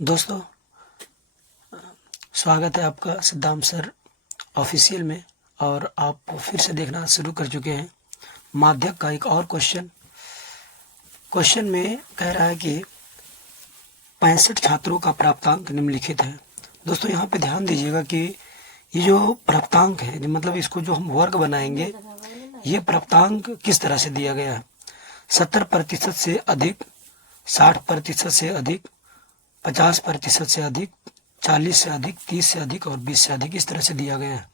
दोस्तों, स्वागत है आपका सिद्धांत सर ऑफिशियल में। और आप फिर से देखना शुरू कर चुके हैं माध्यक का एक और क्वेश्चन में कह रहा है कि 65 छात्रों का प्राप्तांक निम्नलिखित है। दोस्तों, यहाँ पे ध्यान दीजिएगा कि ये जो प्राप्तांक है, मतलब इसको जो हम वर्ग बनाएंगे, ये प्राप्तांक किस तरह से दिया गया है। 70% से अधिक, 60% से अधिक, 50% से अधिक, 40 से अधिक, 30 से अधिक और 20 से अधिक, इस तरह से दिया गया है।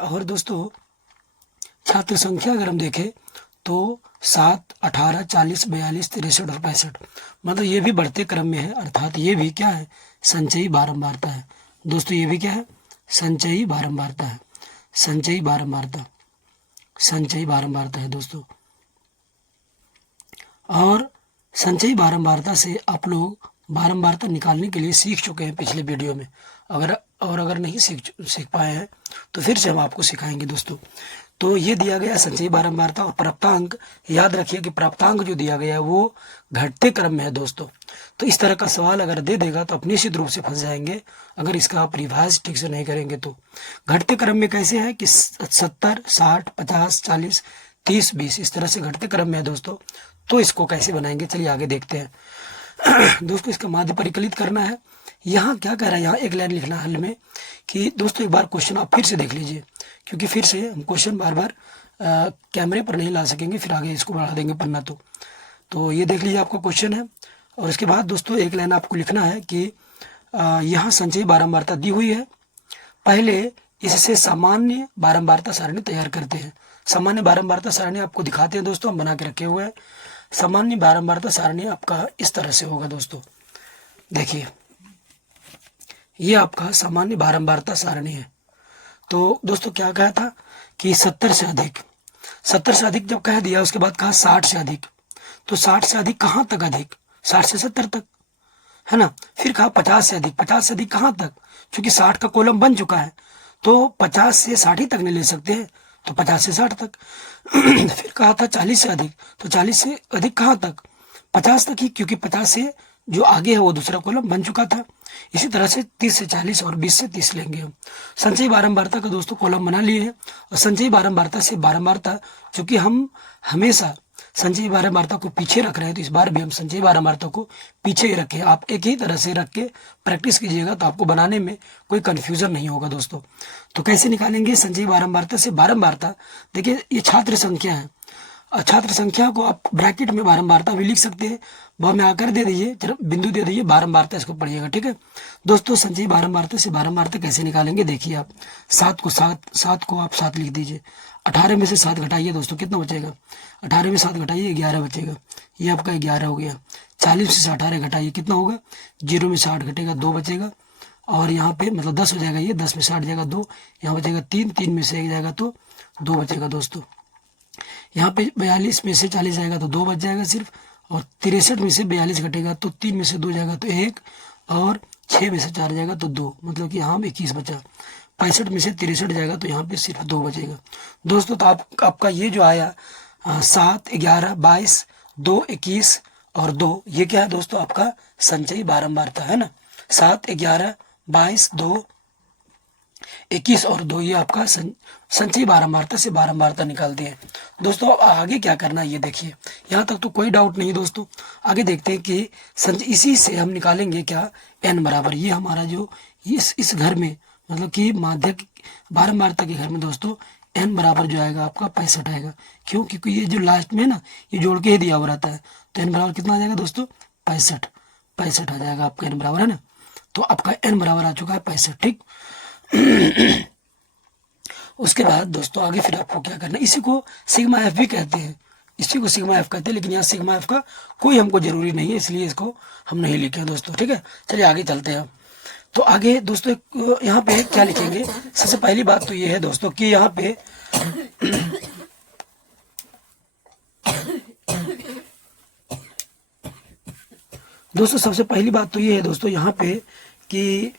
और दोस्तों, छात्र संख्या अगर हम देखें तो 7, 18, 40, 42, 63 और 65, मतलब ये भी बढ़ते क्रम में है। अर्थात ये भी क्या है, संचयी बारंबारता है। दोस्तों, ये भी क्या है, संचयी बारंबारता है। संचयी बारंबारता, संचयी बारंबारता है दोस्तों। और संचयी बारंबारता से आप लोग बारंबारता निकालने के लिए सीख चुके हैं पिछले वीडियो में। अगर नहीं सीख पाए हैं तो फिर से हम आपको सिखाएंगे दोस्तों। तो ये दिया गया संचयी बारंबारता। और प्राप्तांक, याद रखिए कि प्राप्तांक जो दिया गया है वो घटते क्रम में है दोस्तों। तो इस तरह का सवाल अगर दे देगा तो आप निश्चित रूप से फंस जाएंगे अगर इसका आप रिवाइज ठीक से नहीं करेंगे तो। घटते क्रम में कैसे है कि 70, 60, 50, 40, 30, 20, इस तरह से घटते क्रम में है दोस्तों। तो इसको कैसे बनाएंगे, चलिए आगे देखते हैं। दोस्तों, इसका माध्य परिकलित करना है। यहाँ क्या कह रहा है, यहाँ एक लाइन लिखना है हल में कि दोस्तों एक बार क्वेश्चन आप फिर से देख लीजिए, क्योंकि फिर से हम क्वेश्चन बार बार कैमरे पर नहीं ला सकेंगे, फिर आगे इसको बढ़ा देंगे पन्ना। तो ये देख लीजिए, आपका क्वेश्चन है। और इसके बाद दोस्तों एक लाइन आपको लिखना है कि यहाँ संचयी बारंबारता दी हुई है। पहले इससे सामान्य बारंबारता सारणी तैयार करते हैं। सामान्य बारंबारता सारणी आपको दिखाते हैं दोस्तों, हम बना के रखे हुए हैं। सामान्य बारंबारता सारणी आपका इस तरह से होगा दोस्तों। देखिए, ये आपका सामान्य बारंबारता सारणी है। तो दोस्तों क्या कहा था कि 70 से अधिक, 70 से अधिक जब कह दिया, उसके बाद कहा 60 से अधिक। तो 60 से अधिक कहाँ तक अधिक, 60 से 70 तक, है ना। फिर कहा 50 से अधिक, 50 से अधिक कहाँ तक, क्योंकि 60 का कॉलम बन चुका है तो 50 से 60 ही तक नहीं ले सकते हैं, तो 50 से 60 तक। फिर कहा था 40 से अधिक, तो 40 से अधिक कहाँ तक, 50 तक ही, क्योंकि 50 से जो आगे है वो दूसरा कॉलम बन चुका था। इसी तरह से 30 से 40 और 20 से 30 लेंगे हम। संचयी बारंबारता का दोस्तों कॉलम बना लिए हैं। और संचयी बारंबारता से बारंबारता, चूंकि हम हमेशा संचयी बारंबारता को पीछे रख रहे हैं, तो इस बार भी हम संचयी बारंबारता को पीछे ही रखें। आप एक ही तरह से रख के प्रैक्टिस कीजिएगा तो आपको बनाने में कोई कंफ्यूजन नहीं होगा दोस्तों। तो कैसे निकालेंगे संचयी बारंबारता से बारंबारता। देखिए, ये छात्र संख्या है। छात्र संख्या को आप ब्रैकेट में बारंबारता भी लिख सकते हैं। वह में आकर दे दीजिए, बिंदु दे दीजिए, बारंबारता इसको पढ़िएगा, ठीक है दोस्तों। संचयी बारंबारता से बारंबारता कैसे निकालेंगे, देखिए आप 7 को आप 7 लिख दीजिए। 18 में से 7 घटाइए दोस्तों, कितना बचेगा, 18 में 7 घटाइए 11 बचेगा। ये आपका 11 हो गया। 40 में से 18 घटाइए, कितना होगा, 0 में से 8 घटेगा, 2 बचेगा। और यहाँ पे मतलब 10 हो जाएगा, ये 10 में से 8 जाएगा 2, यहाँ बचेगा 3, 3 में से 1 जाएगा तो 2 बचेगा दोस्तों। यहाँ पे 42 में से 40 जाएगा तो 2 बच जाएगा सिर्फ। और 63 में से 42 घटेगा तो 3 में से 2 जाएगा तो 1, और 6 में से 4 जाएगा तो 2, मतलब कि यहाँ 21 बचा। 65 में से 63 जाएगा तो यहाँ पे सिर्फ 2 बचेगा दोस्तों। तो आपका ये जो आया 7, 11, 22, 2, 21 और 2, ये क्या है दोस्तों, आपका संचयी बारंबारता है ना। 7, 11, 22, 2, 21 और 2, ये आपका संचयी बारंबारता से बारंबारता निकालते हैं दोस्तों। अब आगे क्या करना है ये देखिए, यहाँ तक तो कोई डाउट नहीं दोस्तों। आगे देखते हैं कि इसी से हम निकालेंगे क्या, n बराबर, ये हमारा जो इस घर में, मतलब कि माध्यक बारंबारता के घर में दोस्तों n बराबर जो आएगा आपका 65 आएगा। क्यों, क्योंकि ये जो लास्ट में ना ये जोड़ के ही दिया हुआ रहता है। तो n बराबर कितना आ जाएगा दोस्तों, 65 आ जाएगा आपका n बराबर, है ना। तो आपका n बराबर आ चुका है 65, ठीक। उसके बाद दोस्तों आगे फिर आपको क्या करना है, इसी को सिग्मा एफ भी कहते हैं, इसी को सिग्मा एफ कहते हैं। लेकिन यहाँ सिग्मा एफ का कोई हमको जरूरी नहीं है, इसलिए इसको हम नहीं लिखे दोस्तों, ठीक है। चलिए आगे चलते हैं। तो आगे दोस्तों यहाँ पे क्या लिखेंगे, सबसे पहली बात तो ये है दोस्तों कि यहाँ पे दोस्तों सबसे पहली बात तो ये है दोस्तों यहाँ पे कि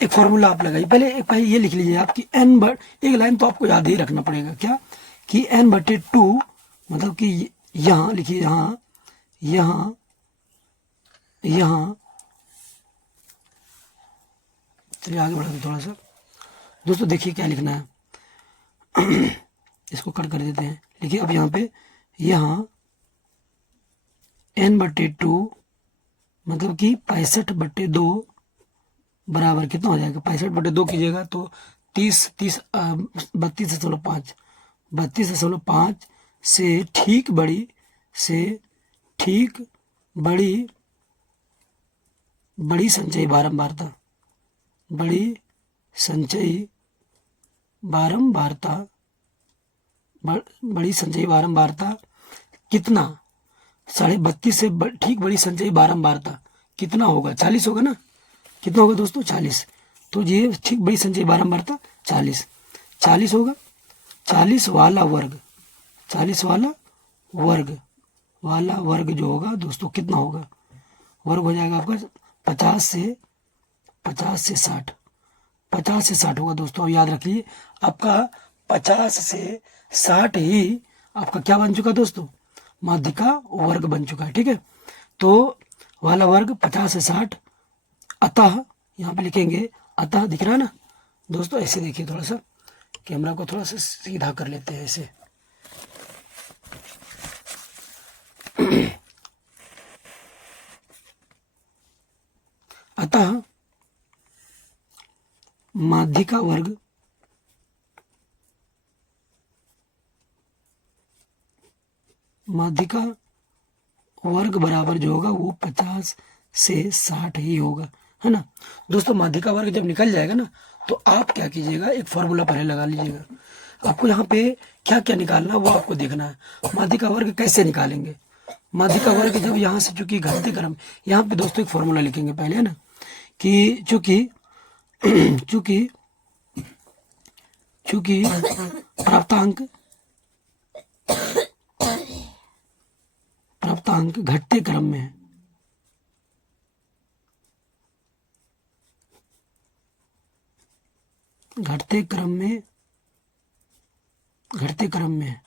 एक फॉर्मूला आप लगाइए। पहले ये लिख लीजिए आप कि एक लाइन तो आपको याद ही रखना पड़ेगा, क्या कि n/2, मतलब कि यहाँ लिखिए, यहाँ चलिए आगे बढ़ाते थोड़ा सा दोस्तों। देखिए क्या लिखना है, इसको कट कर देते हैं। देखिए अब यहाँ पे n/2 मतलब कि 65/2 बराबर कितना हो जाएगा। 65/2 कीजिएगा तो 32.5 32.5 से ठीक बड़ी संचयी बारंबारता बड़ी संचयी बारंबारता कितना 32.5 से ठीक बड़ी संचयी बारंबारता कितना होगा, 40 होगा ना। कितना होगा दोस्तों, 40। तो ये ठीक बड़ी संचयी बारंबारता 40 होगा। 40 वाला वर्ग जो होगा दोस्तों कितना होगा, वर्ग हो जाएगा आपका 50 से 60। 50 से 60 होगा दोस्तों। अब याद रखिए आपका 50 से 60 ही आपका क्या बन चुका दोस्तों, माध्यिका वर्ग बन चुका है। ठीक है, तो वाला वर्ग 50 से 60। अतः यहाँ पे लिखेंगे, अतः दिख रहा है ना दोस्तों। ऐसे देखिए, थोड़ा सा कैमरा को थोड़ा सा सीधा कर लेते हैं ऐसे। अतः माध्यिका वर्ग बराबर जो होगा वो 50 से 60 ही होगा, है ना दोस्तों। माध्यिका वर्ग जब निकल जाएगा ना तो आप क्या कीजिएगा, एक फॉर्मूला पहले लगा लीजिएगा। आपको यहाँ पे क्या क्या निकालना वो आपको देखना है। माध्यिका वर्ग कैसे निकालेंगे, माध्यिका वर्ग जब यहाँ से चूंकि घटते क्रम, यहाँ पे दोस्तों एक फॉर्मूला लिखेंगे पहले, है ना, कि चूंकि प्राप्तांक घटते क्रम में है। घटते क्रम में है।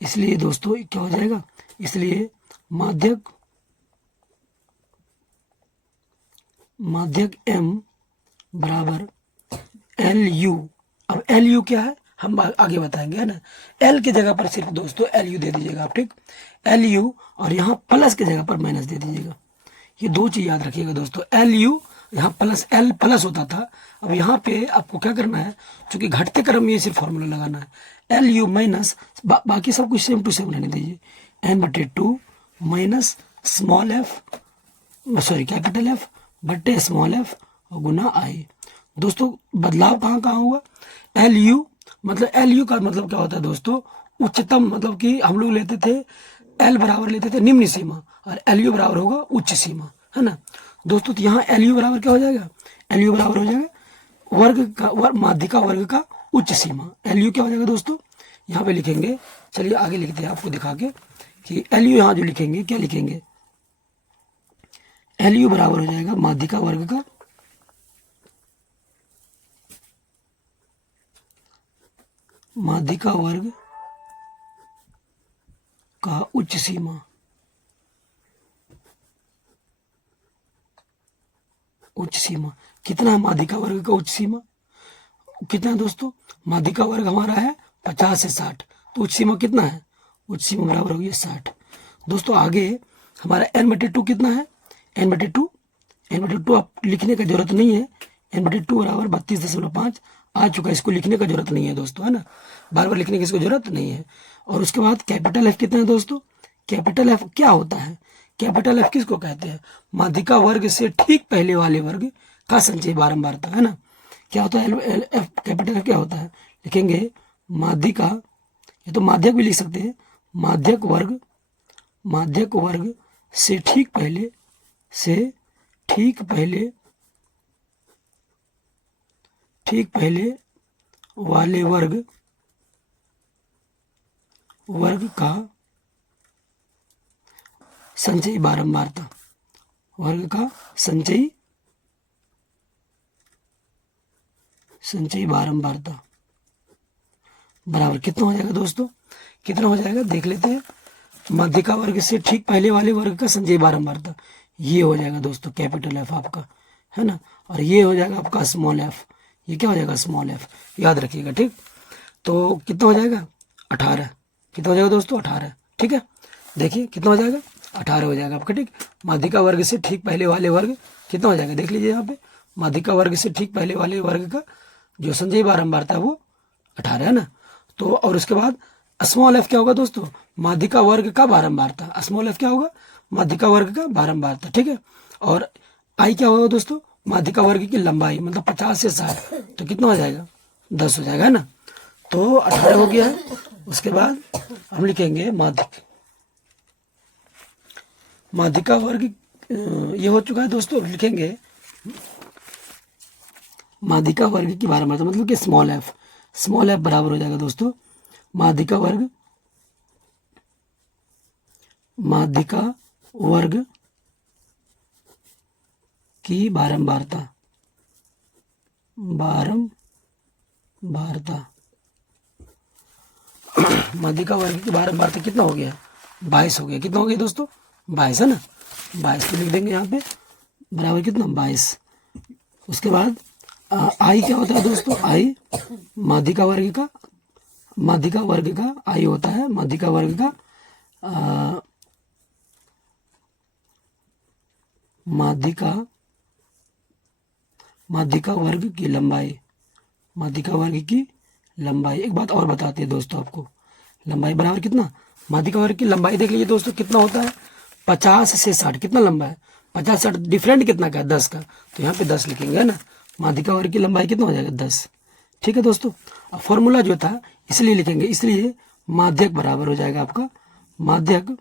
इसलिए दोस्तों क्या हो जाएगा, इसलिए माध्यक m बराबर LU। अब LU क्या है हम आगे बताएंगे, है ना। L की जगह पर सिर्फ दोस्तों LU दे दीजिएगा आप, ठीक। LU और यहाँ प्लस की जगह पर माइनस दे दीजिएगा। ये दो चीज याद रखिएगा दोस्तों। LU यहाँ प्लस L प्लस होता था, अब यहाँ पे आपको क्या करना है, क्योंकि घटते क्रम में ये सिर्फ फॉर्मूला लगाना है। LU माइनस बाकी सब कुछ सेम टू सेम रहने दीजिए। n/2 minus small f, sorry capital F बट्टे स्मॉल f गुना I। दोस्तों बदलाव कहाँ हुआ, LU मतलब LU का मतलब क्या होता है दोस्तों, उच्चतम, मतलब कि हम लोग लेते थे L बराबर लेते थे निम्न सीमा और LU बराबर होगा उच्च सीमा, है ना दोस्तों। तो यहाँ LU बराबर क्या हो जाएगा, LU बराबर हो जाएगा माध्यिका वर्ग का उच्च सीमा। LU क्या हो जाएगा दोस्तों, यहाँ पे लिखेंगे, चलिए आगे लिखते हैं आपको दिखा के कि LU यहाँ जो लिखेंगे क्या लिखेंगे, LU बराबर हो जाएगा माध्यिका वर्ग का उच्च सीमा। कितना है माध्यिका वर्ग का उच्च सीमा, कितना है दोस्तों, माध्यिका वर्ग हमारा है 50 से 60, तो उच्च सीमा कितना है, उच्च सीमा बराबर होगी 60। दोस्तों आगे हमारा n/2 कितना है, n/2 आप लिखने का जरूरत नहीं है। n/2 बराबर 32.5 आ चुका है, इसको लिखने का जरूरत नहीं है दोस्तों, है ना, बार बार लिखने की इसको जरूरत नहीं है। और उसके बाद कैपिटल F कितना है दोस्तों, कैपिटल F क्या होता है, कैपिटल F किसको कहते हैं, माध्यिका वर्ग से ठीक पहले वाले वर्ग का संचयी बारंबारता, है ना। क्या होता है कैपिटल F क्या होता है, लिखेंगे माध्यिका, ये तो माध्यक भी लिख सकते हैं, माध्यक वर्ग से ठीक पहले वाले वर्ग का संचयी बारंबारता, वर्ग का संचयी बारंबारता बराबर कितना हो जाएगा दोस्तों, कितना हो जाएगा देख लेते हैं। माध्यिका वर्ग से ठीक पहले वाले वर्ग का संचयी बारंबारता ये हो जाएगा दोस्तों कैपिटल F आपका, है ना, और ये हो जाएगा आपका स्मॉल एफ, ये क्या हो जाएगा स्मॉल एफ, याद रखिएगा। ठीक, तो कितना हो जाएगा 18, कितना हो जाएगा दोस्तों 18। ठीक है, देखिए कितना हो जाएगा 18 हो जाएगा आपका। ठीक, माध्यिका वर्ग से ठीक पहले वाले वर्ग कितना हो जाएगा, देख लीजिए यहाँ पे, माध्यिका वर्ग से ठीक पहले वाले वर्ग का जो संचयी बारंबारता है वो 18 है ना। तो और उसके बाद स्मॉल एफ क्या होगा दोस्तों, माध्यिका वर्ग का बारंबारता, स्मॉल एफ क्या होगा माध्यिका वर्ग का बारंबारता। ठीक है, और आई क्या होगा दोस्तों, माध्यिका वर्ग की लंबाई, मतलब 50 से 60, तो कितना हो जाएगा 10 हो जाएगा, है ना। तो 18 हो गया है। उसके बाद हम लिखेंगे माध्यिका वर्ग, ये हो चुका है दोस्तों। लिखेंगे माध्यिका वर्ग की बारंबारता, मतलब कि स्मॉल एफ, स्मॉल एफ बराबर हो जाएगा दोस्तों माध्यिका वर्ग की बारंबारता माध्यिका वर्ग की बारंबारता कितना हो गया 22 हो गया। कितना हो गया दोस्तों 22 है ना, 22 तो लिख देंगे यहाँ पे बराबर कितना 22। उसके बाद आई क्या होता है दोस्तों, आई माध्यिका वर्ग का आई होता है माध्यिका वर्ग का माध्यिका वर्ग की लंबाई, एक बात और बताते हैं दोस्तों आपको, लंबाई बराबर कितना, माध्यिका वर्ग की लंबाई देख लीजिए दोस्तों कितना होता है 50 से 60, कितना लंबा है 50-60, डिफरेंट कितना का है 10 का, तो यहाँ पे 10 लिखेंगे, है ना। माध्यिका वर्ग की लंबाई कितना हो जाएगा 10। ठीक है दोस्तों, अब फॉर्मूला जो था इसलिए लिखेंगे, इसलिए माध्यक बराबर हो जाएगा आपका माध्यक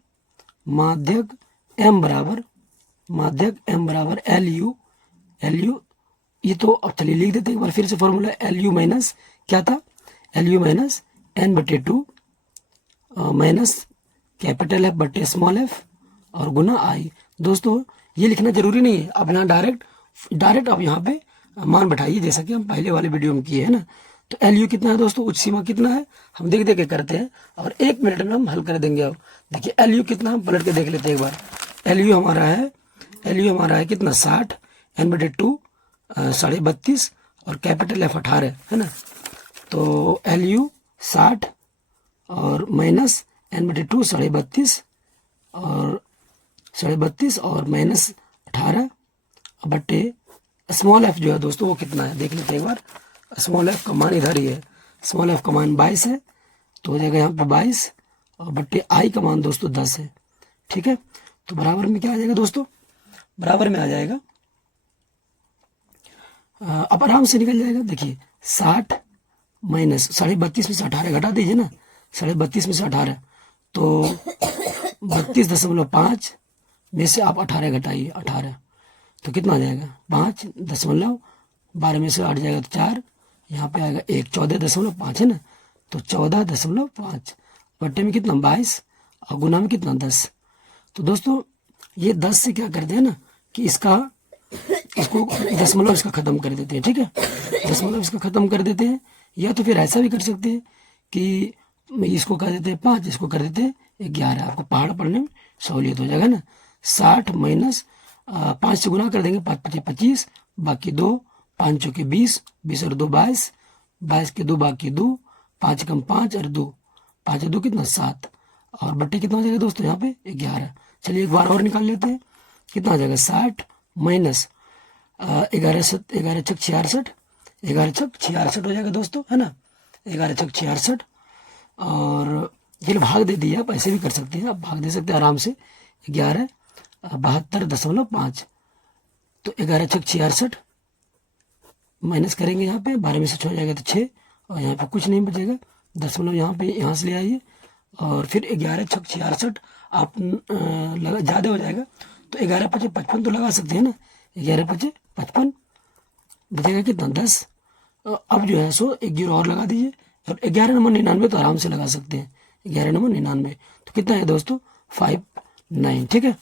एम बराबर LU, ये तो अब चलिए लिख देते हैं एक बार फिर से फॉर्मूला, LU माइनस क्या था, LU minus N/2 minus capital F बटे स्मॉल f और गुना आई। दोस्तों ये लिखना जरूरी नहीं है, आप यहाँ डायरेक्ट आप यहाँ पे मान बैठाइए, जैसा कि हम पहले वाले वीडियो में किए है ना। तो LU कितना है दोस्तों, उच्च सीमा कितना है, हम देख के करते हैं और 1 मिनट में हम हल कर देंगे। अब देखिए LU कितना, हम पलट के देख लेते हैं एक बार। LU हमारा है कितना 60, N/2 32 और कैपिटल F 18 है ना। तो LU 60 और माइनस N/2 32 और माइनस 18 बटे स्मॉल एफ जो है दोस्तों वो कितना है देख लेते हैं एक बार। स्मॉल एफ का मान इधर ही है, स्मॉल एफ का मान 22 है, तो हो जाएगा यहाँ पे 22 और बट्टे आई का मान दोस्तों 10 है। ठीक है, तो बराबर में क्या आ जाएगा दोस्तों, बराबर में आ जाएगा, अब आराम से निकल जाएगा। देखिए 60 माइनस 32.5 में से 18 घटा दीजिए ना, 32.5 में से 18 तो 32.5 में से आप 18 घटाइए, 18 तो कितना आ जाएगा 5.12 में से 8 जाएगा तो 4, यहाँ पे आएगा 1, 14.5 है ना, तो 14.5 बट्टे में कितना 22 और गुना में कितना 10। तो दोस्तों ये 10 से क्या करते हैं ना कि इसको दशमलव इसका ख़त्म कर देते हैं। ठीक है, दशमलव इसका ख़त्म कर देते हैं, या तो फिर ऐसा भी कर सकते हैं कि इसको कर देते हैं 5, इसको कर देते हैं 11, आपको पहाड़ पढ़ने में सहूलियत हो जाएगा ना। 60 माइनस 5 से गुना कर देंगे, 5 × 25 बाकी 2, 5 × 4 20, 20 और 2 22, 22 के 2 बाकी 2, 5 कम 5 और 2, 5 और 2 कितना 7 और बट्टे कितना हो जाएगा दोस्तों यहाँ पे 11। चलिए एक बार और निकाल लेते हैं, कितना आ जाएगा 60 माइनस 11 छक 66, 11 छक 66 हो जाएगा दोस्तों, है ना। 11 छक 66 और ये भाग दे दिया, आप ऐसे भी कर सकते हैं, आप भाग दे सकते हैं आराम से। 11 72.5 तो 11 छक 66 माइनस करेंगे यहाँ पे, 12 में से 6 हो जाएगा तो 6 और यहाँ पे कुछ नहीं बचेगा, दशमलव यहाँ से ले आइए और फिर 11 छक 66 आप लगा ज़्यादा हो जाएगा तो 11 × 5 = 55 तो लगा सकते हैं ना। 11 × 5 = 55 बचेगा कितना 10। अब जो है सो एक 0 और लगा दीजिए और 11 नंबर 99 तो आराम से लगा सकते हैं, 11 नंबर 99 तो कितना है दोस्तों 59। ठीक है,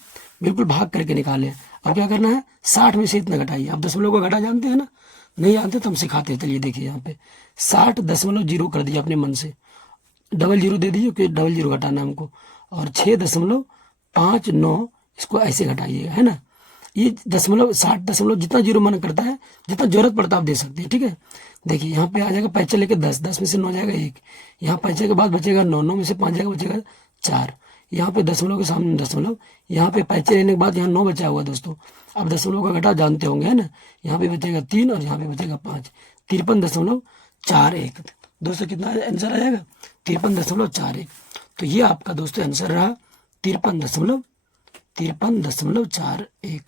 बिल्कुल भाग करके निकालें। अब क्या करना है 60 में से इतना घटाइए, आप दशमलव को घटा जानते हैं ना, नहीं जानते तो हम सिखाते हैं। चलिए देखिए यहाँ पे 60.0 कर दीजिए अपने मन से, 00 दे दीजिए क्योंकि 00 घटाना हमको, और 6.59 इसको ऐसे घटाइएगा, है ना। ये 60.0 जितना जीरो मन करता है, जितना जरूरत पड़ता है आप दे सकते हैं, ठीक है। देखिए यहाँ पे आ जाएगा पैंचा लेके 10, 10 में से 9 जाएगा 1, यहाँ पैंचा के बाद बचेगा 9, 9 में से 5 जाएगा बचेगा 4, यहाँ पे दशमलव के सामने दशमलव, यहाँ पे पैंचे लेने के बाद यहाँ 9 बचा हुआ दोस्तों। आप दशमलव का घटा जानते होंगे है ना, यहाँ पे बचेगा 3 और यहाँ पे बचेगा 5, 53.41 दोस्तों। कितना आंसर आ जाएगा? 53.41। तो ये आपका दोस्तों आंसर रहा 53.41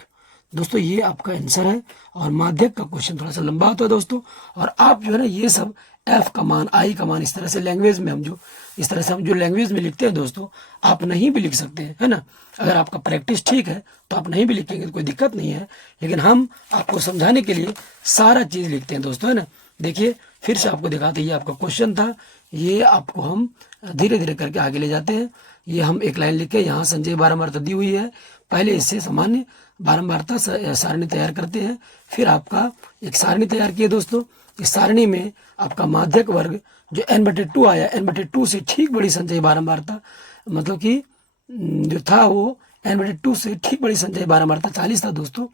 दोस्तों, ये आपका आंसर है। और माध्यक का क्वेश्चन थोड़ा सा लंबा होता है दोस्तों, और आप जो है ना ये सब एफ का मान, आई का मान, इस तरह से लैंग्वेज में हम जो लैंग्वेज में लिखते हैं दोस्तों, आप नहीं भी लिख सकते हैं, है ना। अगर आपका प्रैक्टिस ठीक है तो आप नहीं भी लिखेंगे तो कोई दिक्कत नहीं है, लेकिन हम आपको समझाने के लिए सारा चीज लिखते हैं दोस्तों, है ना। देखिए फिर से आपको दिखाते, ये आपका क्वेश्चन था, ये आपको हम धीरे धीरे करके आगे ले जाते हैं। ये हम एक लाइन लिखे, यहाँ संचयी बारंबारता दी हुई है, पहले इससे सामान्य बारंबारता सारणी तैयार करते हैं, फिर आपका एक सारणी तैयार किए दोस्तों। इस सारणी में आपका माध्यक वर्ग जो n/2 आया, n/2 से ठीक बड़ी संचयी बारंबारता, मतलब कि जो था वो n/2 से ठीक बड़ी संचयी बारंबारता 40 था दोस्तों।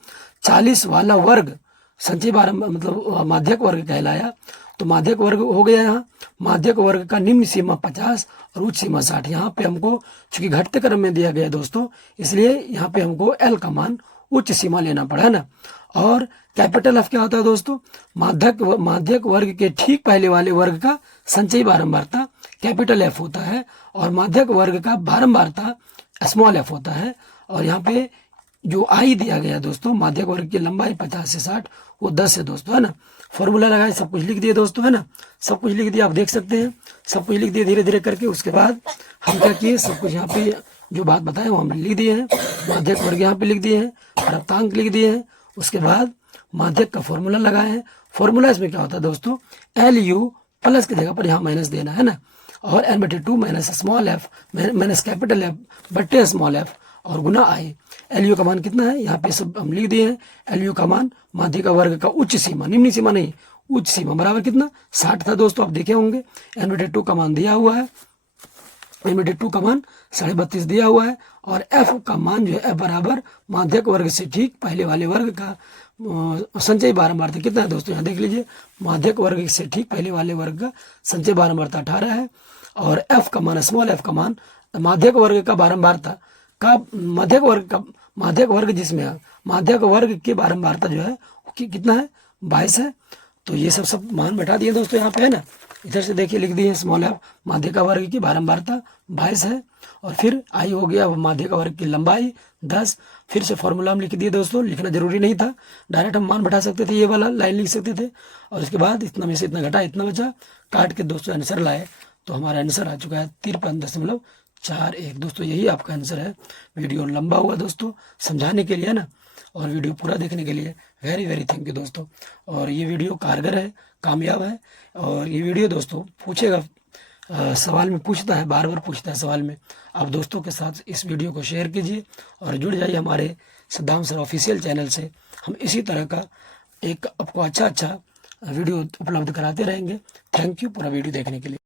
40 वाला वर्ग संचयी मतलब माध्यक वर्ग कहलाया। तो माध्यक वर्ग हो गया, यहाँ माध्यक वर्ग का निम्न सीमा 50 और उच्च सीमा 60। यहाँ पे हमको चूंकि घटते क्रम में दिया गया दोस्तों, इसलिए यहाँ पे हमको एल का मान उच्च सीमा लेना पड़ा, है ना। और कैपिटल एफ क्या होता है दोस्तों? माध्यक वर्ग के ठीक पहले वाले वर्ग का संचयी बारंबारता कैपिटल एफ होता है, और माध्यक वर्ग का बारंबारता स्मॉल एफ होता है। और यहाँ पे जो आई दिया गया दोस्तों, माध्यक वर्ग की लंबाई 50 से 60 वो 10 है दोस्तों, है ना। फॉर्मूला लगाए, सब कुछ लिख दिए दोस्तों, है ना, सब कुछ लिख दिया, आप देख सकते हैं सब कुछ लिख दिए धीरे धीरे करके। उसके बाद हम क्या किए, सब कुछ यहाँ पे जो बात बताए वो हम लिख दिए हैं, माध्यक वर्ग यहाँ पे लिख दिए हैं, प्राप्तांक लिख दिए हैं। उसके बाद माध्यक का फॉर्मूला लगाए हैं। फॉर्मूला इसमें क्या होता है दोस्तों, LU प्लस की जगह पर यहाँ माइनस देना, है ना, और n/2 minus small F minus capital F बट्टे स्मॉल एफ और गुना आई। LU का मान कितना है यहाँ पे सब हम लिख दिए हैं। LU का मान माध्यक वर्ग का उच्च सीमा, निम्न सीमा नहीं, उच्च सीमा बराबर कितना 60 था दोस्तों, आप देखे होंगे। n/2 का मान दिया हुआ है, n/2 का मान 32.5 दिया हुआ है, और f का मान जो है f बराबर माध्यक वर्ग से ठीक पहले वाले वर्ग का संचयी बारंबारता कितना है दोस्तों, यहाँ देख लीजिए। माध्यक वर्ग से ठीक पहले वाले वर्ग का संचयी बारंबारता 18 है, और f का मान स्मॉल f का मान माध्यक वर्ग का बारंबारता का माध्यक वर्ग जिसमें माध्यक वर्ग के बारंबारता जो है कितना है 22 है। तो ये सब मान बैठा दिए दोस्तों यहाँ पे, है ना। इधर से देखिए लिख दिए स्मॉल एफ माध्यक वर्ग की बारंबारता 22 है, और फिर आई हो गया माध्यक वर्ग की लंबाई 10। फिर से फॉर्मूला हम लिख दिए दोस्तों, लिखना जरूरी नहीं था, डायरेक्ट हम मान बैठा सकते थे, ये वाला लाइन लिख सकते थे। और उसके बाद इतना में से इतना घटा, इतना बचा, काट के दोस्तों आंसर लाए, तो हमारा आंसर आ चुका है 53.41 दोस्तों। यही आपका आंसर है। वीडियो लंबा हुआ दोस्तों समझाने के लिए, है ना, और वीडियो पूरा देखने के लिए वेरी वेरी थैंक यू दोस्तों। और ये वीडियो कारगर है, कामयाब है। और ये वीडियो दोस्तों पूछेगा, सवाल में पूछता है, बार बार पूछता है सवाल में। आप दोस्तों के साथ इस वीडियो को शेयर कीजिए और जुड़ जाइए हमारे सिद्धांत सर ऑफिशियल चैनल से। हम इसी तरह का एक आपको अच्छा वीडियो उपलब्ध कराते रहेंगे। थैंक यू पूरा वीडियो देखने के लिए।